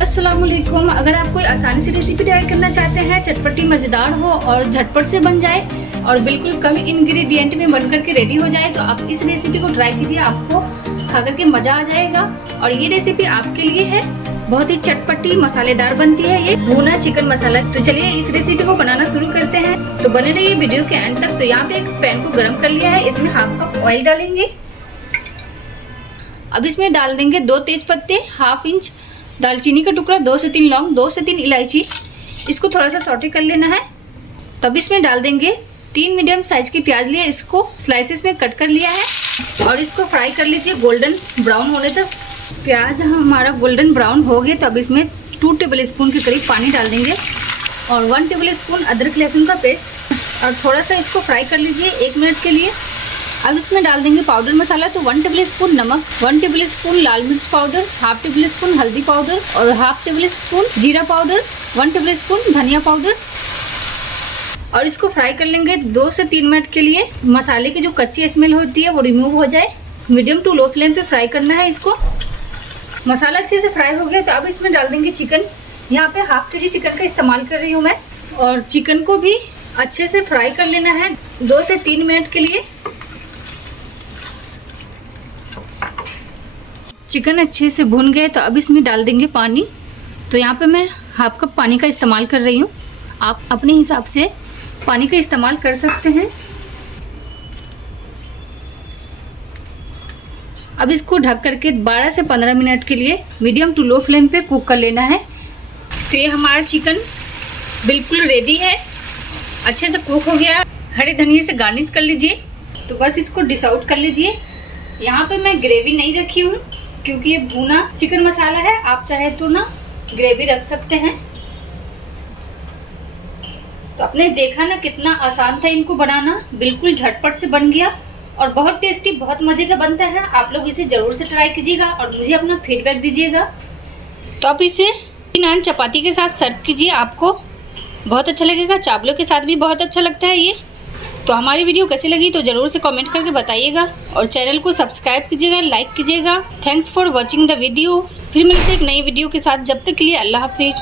अस्सलामुअलैकुम। अगर आप कोई आसानी से रेसिपी तैयार करना चाहते हैं, चटपटी मज़ेदार हो और झटपट से बन जाए और बिल्कुल कम इंग्रेडिएंट में बनकर के रेडी हो जाए, तो आप इस रेसिपी को ट्राई कीजिए। आपको खा करके मज़ा आ जाएगा। और ये रेसिपी आपके लिए है, बहुत ही चटपटी मसालेदार बनती है ये भुना चिकन मसाला। तो चलिए इस रेसिपी को बनाना शुरू करते हैं। तो बने रहिए वीडियो के एंड तक। तो यहाँ पे एक पैन को गर्म कर लिया है, इसमें हाफ कप ऑयल डालेंगे। अब इसमें डाल देंगे 2 तेज पत्ते, हाफ इंच दालचीनी का टुकड़ा, 2 से 3 लौंग, 2 से 3 इलायची। इसको थोड़ा सा सौटे कर लेना है। तब इसमें डाल देंगे 3 मीडियम साइज की प्याज लिए, इसको स्लाइसेस में कट कर लिया है और इसको फ्राई कर लीजिए गोल्डन ब्राउन होने तक। प्याज हमारा गोल्डन ब्राउन हो गया, तब इसमें 2 टेबल स्पून के करीब पानी डाल देंगे और 1 टेबल स्पून अदरक लहसुन का पेस्ट और थोड़ा सा इसको फ्राई कर लीजिए 1 मिनट के लिए। अब इसमें डाल देंगे पाउडर मसाला। तो 1 टेबल स्पून नमक, 1 टेबल स्पून लाल मिर्च पाउडर, हाफ टेबल स्पून हल्दी पाउडर और हाफ टेबल स्पून जीरा पाउडर, 1 टेबल स्पून धनिया पाउडर और इसको फ्राई कर लेंगे 2 से 3 मिनट के लिए। मसाले की जो कच्ची स्मेल होती है वो रिमूव हो जाए। मीडियम टू लो फ्लेम पे फ्राई करना है इसको। मसाला अच्छे से फ्राई हो गया, तो अब इसमें डाल देंगे चिकन। यहाँ पे हाफ केजी चिकन का इस्तेमाल कर रही हूँ मैं और चिकन को भी अच्छे से फ्राई कर लेना है 2 से 3 मिनट के लिए। चिकन अच्छे से भुन गए, तो अब इसमें डाल देंगे पानी। तो यहाँ पे मैं हाफ कप पानी का इस्तेमाल कर रही हूँ। आप अपने हिसाब से पानी का इस्तेमाल कर सकते हैं। अब इसको ढक करके 12 से 15 मिनट के लिए मीडियम टू लो फ्लेम पे कुक कर लेना है। तो ये हमारा चिकन बिल्कुल रेडी है, अच्छे से कुक हो गया। हरे धनिया से गार्निश कर लीजिए। तो बस इसको डिश आउट कर लीजिए। यहाँ पे मैं ग्रेवी नहीं रखी हूँ क्योंकि ये भुना चिकन मसाला है। आप चाहे तो ना ग्रेवी रख सकते हैं। तो आपने देखा ना कितना आसान था इनको बनाना, बिल्कुल झटपट से बन गया और बहुत टेस्टी, बहुत मजे का बनता है। आप लोग इसे जरूर से ट्राई कीजिएगा और मुझे अपना फीडबैक दीजिएगा। तो आप इसे नान चपाती के साथ सर्व कीजिए, आपको बहुत अच्छा लगेगा। चावलों के साथ भी बहुत अच्छा लगता है ये। तो हमारी वीडियो कैसी लगी तो ज़रूर से कमेंट करके बताइएगा और चैनल को सब्सक्राइब कीजिएगा, लाइक कीजिएगा। Thanks for watching the video. फिर मिलते हैं एक नई वीडियो के साथ। जब तक के लिए अल्लाह हाफिज।